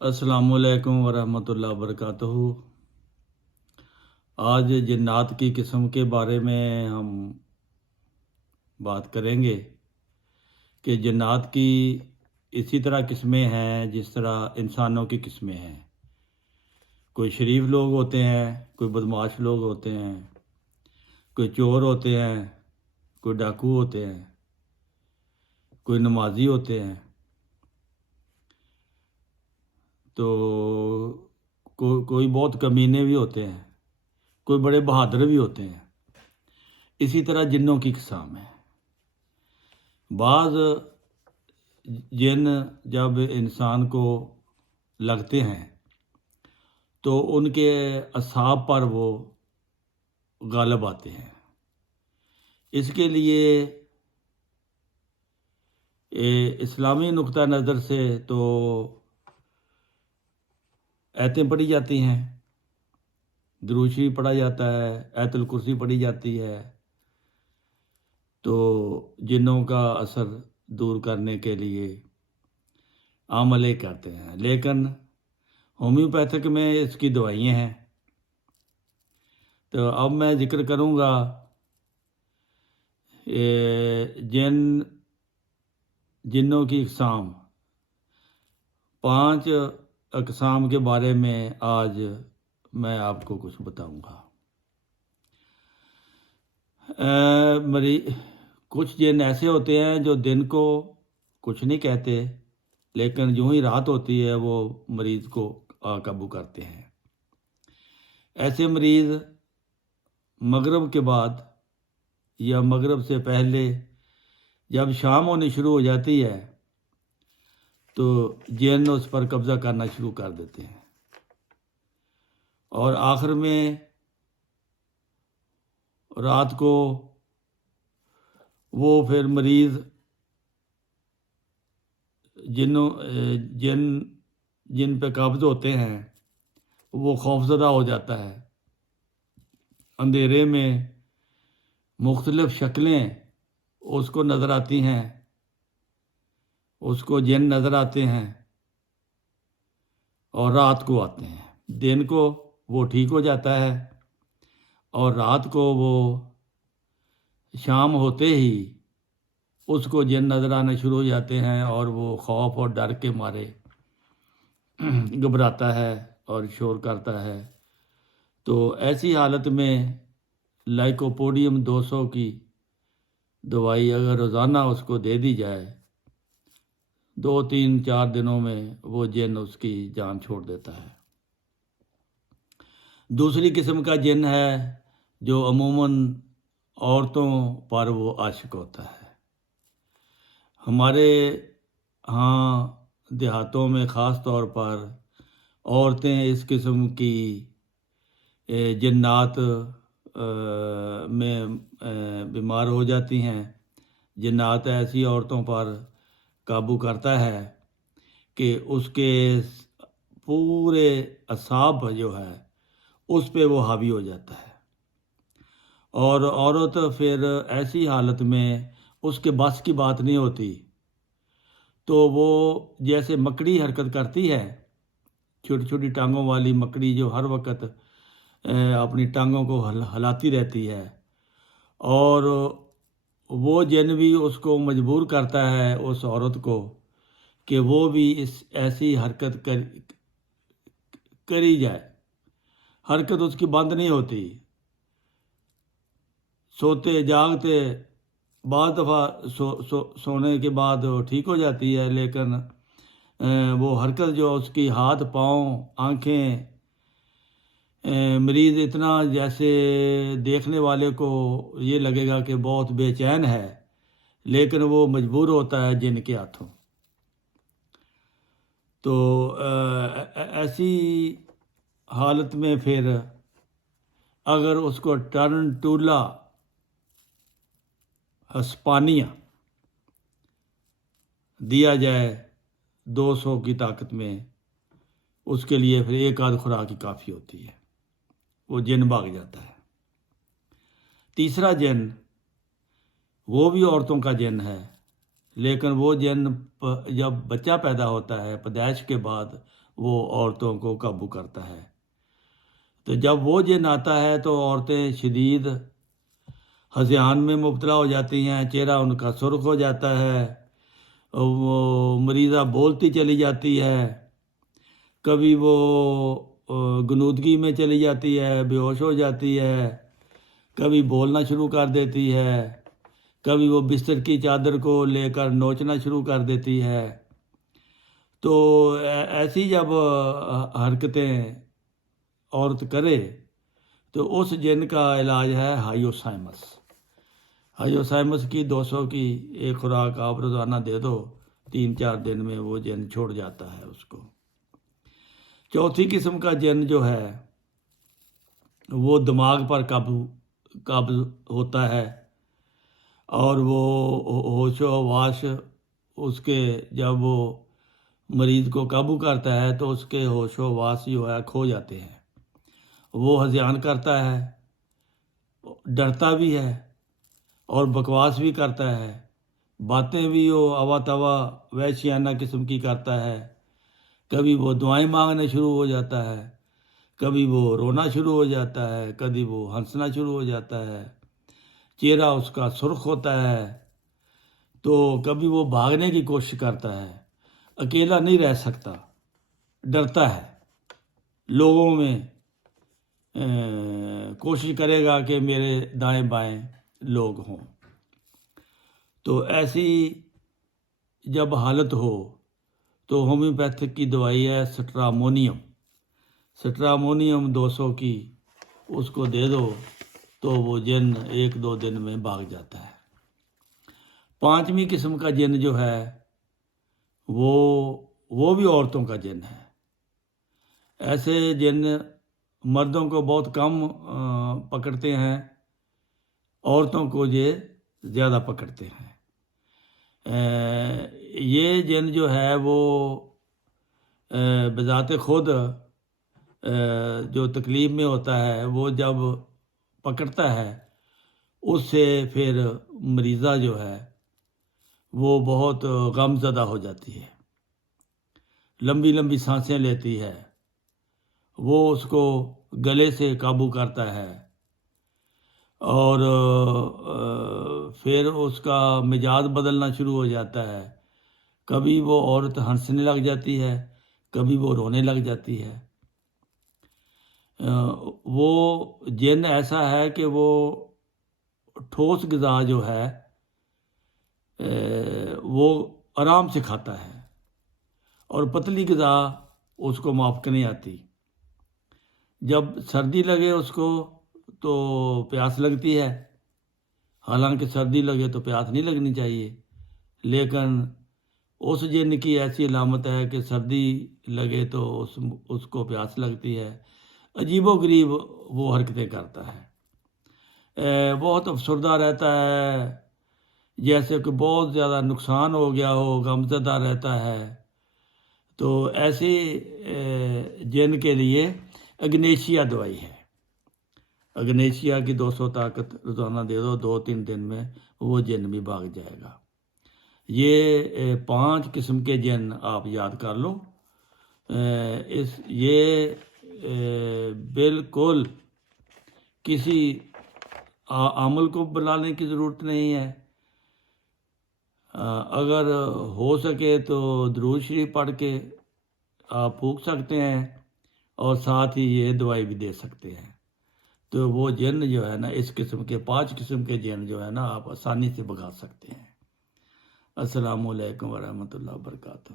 السلام علیکم ورحمۃ اللہ وبرکاتہ۔ آج جنات کی قسم کے بارے میں ہم بات کریں گے کہ جنات کی اسی طرح قسمیں ہیں جس طرح انسانوں کی قسمیں ہیں۔ کوئی شریف لوگ ہوتے ہیں، کوئی بدمعاش لوگ ہوتے ہیں، کوئی چور ہوتے ہیں، کوئی ڈاکو ہوتے ہیں، کوئی نمازی ہوتے ہیں، تو کوئی بہت کمینے بھی ہوتے ہیں، کوئی بڑے بہادر بھی ہوتے ہیں۔ اسی طرح جنوں کی اقسام ہیں۔ بعض جن جب انسان کو لگتے ہیں تو ان کے اعصاب پر وہ غالب آتے ہیں۔ اس کے لیے اسلامی نقطہ نظر سے تو آیتیں پڑھی جاتی ہیں، درود شریف پڑھا جاتا ہے، آیت الکرسی پڑھی جاتی ہے، تو جنوں کا اثر دور کرنے کے لیے عملے کرتے ہیں۔ لیکن ہومیوپیتھک میں اس کی دوائیاں ہیں۔ تو اب میں ذکر کروں گا جنوں کی اقسام، 5 اقسام کے بارے میں آج میں آپ کو کچھ بتاؤں گا۔ کچھ جن ایسے ہوتے ہیں جو دن کو کچھ نہیں کہتے، لیکن جو ہی رات ہوتی ہے وہ مریض کو قابو کرتے ہیں۔ ایسے مریض مغرب کے بعد یا مغرب سے پہلے جب شام ہونی شروع ہو جاتی ہے تو جن اس پر قبضہ کرنا شروع کر دیتے ہیں، اور آخر میں رات کو وہ پھر مریض جن پہ قابض ہوتے ہیں وہ خوفزدہ ہو جاتا ہے۔ اندھیرے میں مختلف شکلیں اس کو نظر آتی ہیں، اس کو جن نظر آتے ہیں، اور رات کو آتے ہیں۔ دن کو وہ ٹھیک ہو جاتا ہے، اور رات کو وہ شام ہوتے ہی اس کو جن نظر آنے شروع ہو جاتے ہیں، اور وہ خوف اور ڈر کے مارے گھبراتا ہے اور شور کرتا ہے۔ تو ایسی حالت میں لائکوپوڈیم 200 کی دوائی اگر روزانہ اس کو دے دی جائے، 2 3 4 دنوں میں وہ جن اس کی جان چھوڑ دیتا ہے۔ دوسری قسم کا جن ہے جو عموماً عورتوں پر وہ عاشق ہوتا ہے۔ ہمارے ہاں دیہاتوں میں خاص طور پر عورتیں اس قسم کی جنات میں بیمار ہو جاتی ہیں۔ جنات ایسی عورتوں پر قابو کرتا ہے کہ اس کے پورے اعصاب جو ہے اس پہ وہ حاوی ہو جاتا ہے، اور عورت پھر ایسی حالت میں اس کے بس کی بات نہیں ہوتی، تو وہ جیسے مکڑی حرکت کرتی ہے، چھوٹی چھوٹی ٹانگوں والی مکڑی جو ہر وقت اپنی ٹانگوں کو ہلاتی رہتی ہے، اور وہ جن بھی اس کو مجبور کرتا ہے اس عورت کو کہ وہ بھی ایسی حرکت کری جائے۔ حرکت اس کی بند نہیں ہوتی، سوتے جاگتے بعض دفعہ سونے کے بعد ٹھیک ہو جاتی ہے، لیکن وہ حرکت جو اس کی ہاتھ پاؤں آنکھیں، مریض اتنا جیسے دیکھنے والے کو یہ لگے گا کہ بہت بے چین ہے، لیکن وہ مجبور ہوتا ہے جن کے ہاتھوں۔ تو ایسی حالت میں پھر اگر اس کو ٹرنٹولا ہسپانیہ دیا جائے 200 کی طاقت میں، اس کے لیے پھر 1 آدھ خوراک ہی کافی ہوتی ہے، وہ جن بھاگ جاتا ہے۔ تیسرا جن وہ بھی عورتوں کا جن ہے، لیکن وہ جن جب بچہ پیدا ہوتا ہے پیدائش کے بعد وہ عورتوں کو قابو کرتا ہے۔ تو جب وہ جن آتا ہے تو عورتیں شدید ہذیان میں مبتلا ہو جاتی ہیں، چہرہ ان کا سرخ ہو جاتا ہے، وہ مریضہ بولتی چلی جاتی ہے، کبھی وہ غنودگی میں چلی جاتی ہے، بے ہوش ہو جاتی ہے، کبھی بولنا شروع کر دیتی ہے، کبھی وہ بستر کی چادر کو لے کر نوچنا شروع کر دیتی ہے۔ تو ایسی جب حرکتیں عورت کرے تو اس جن کا علاج ہے ہائیوسائمس۔ ہائیوسائمس کی 200 کی ایک خوراک آپ روزانہ دے دو، 3-4 دن میں وہ جن چھوڑ جاتا ہے اس کو۔ چوتھی قسم کا جن جو ہے وہ دماغ پر قابض ہوتا ہے، اور وہ ہوش و حواس اس کے، جب وہ مریض کو قابو کرتا ہے تو اس کے ہوش و حواس جو ہے کھو جاتے ہیں، وہ ہذیان کرتا ہے، ڈرتا بھی ہے اور بکواس بھی کرتا ہے، باتیں بھی وہ اوا توا وحشیانہ قسم کی کرتا ہے، کبھی وہ دعائیں مانگنے شروع ہو جاتا ہے، کبھی وہ رونا شروع ہو جاتا ہے، کبھی وہ ہنسنا شروع ہو جاتا ہے، چہرہ اس کا سرخ ہوتا ہے، تو کبھی وہ بھاگنے کی کوشش کرتا ہے، اکیلا نہیں رہ سکتا، ڈرتا ہے، لوگوں میں کوشش کرے گا کہ میرے دائیں بائیں لوگ ہوں۔ تو ایسی جب حالت ہو تو ہومیوپیتھک کی دوائی ہے سٹرامونیم 200 کی، اس کو دے دو تو وہ جن 1-2 دن میں بھاگ جاتا ہے۔ 5ویں قسم کا جن جو ہے وہ بھی عورتوں کا جن ہے۔ ایسے جن مردوں کو بہت کم پکڑتے ہیں، عورتوں کو یہ زیادہ پکڑتے ہیں۔ یہ جن جو ہے وہ بذات خود جو تکلیف میں ہوتا ہے، وہ جب پکڑتا ہے اس سے پھر مریضہ جو ہے وہ بہت غم زدہ ہو جاتی ہے، لمبی لمبی سانسیں لیتی ہے، وہ اس کو گلے سے قابو کرتا ہے، اور پھر اس کا مزاج بدلنا شروع ہو جاتا ہے، کبھی وہ عورت ہنسنے لگ جاتی ہے، کبھی وہ رونے لگ جاتی ہے۔ وہ جن ایسا ہے کہ وہ ٹھوس غذا جو ہے وہ آرام سے کھاتا ہے، اور پتلی غذا اس کو موافق نہیں آتی۔ جب سردی لگے اس کو تو پیاس لگتی ہے، حالانکہ سردی لگے تو پیاس نہیں لگنی چاہیے، لیکن اس جن کی ایسی علامت ہے کہ سردی لگے تو اس کو پیاس لگتی ہے، عجیب و غریب وہ حرکتیں کرتا ہے، بہت افسردہ رہتا ہے، جیسے کہ بہت زیادہ نقصان ہو گیا ہو، غمزدہ رہتا ہے۔ تو ایسے جن کے لیے اگنیشیا دوائی ہے، اگنیشیا کی 200 طاقت روزانہ دے دو، 2-3 دن میں وہ جن بھی بھاگ جائے گا۔ یہ 5 قسم کے جن آپ یاد کر لو، یہ بالکل کسی عمل کو بلانے کی ضرورت نہیں ہے، اگر ہو سکے تو درود شریف پڑھ کے آپ پھونک سکتے ہیں، اور ساتھ ہی یہ دوائی بھی دے سکتے ہیں، تو وہ جن جو ہے نا، اس قسم کے 5 قسم کے جن جو ہے نا، آپ آسانی سے بھگا سکتے ہیں۔ السلام علیکم ورحمۃ اللہ وبرکاتہ۔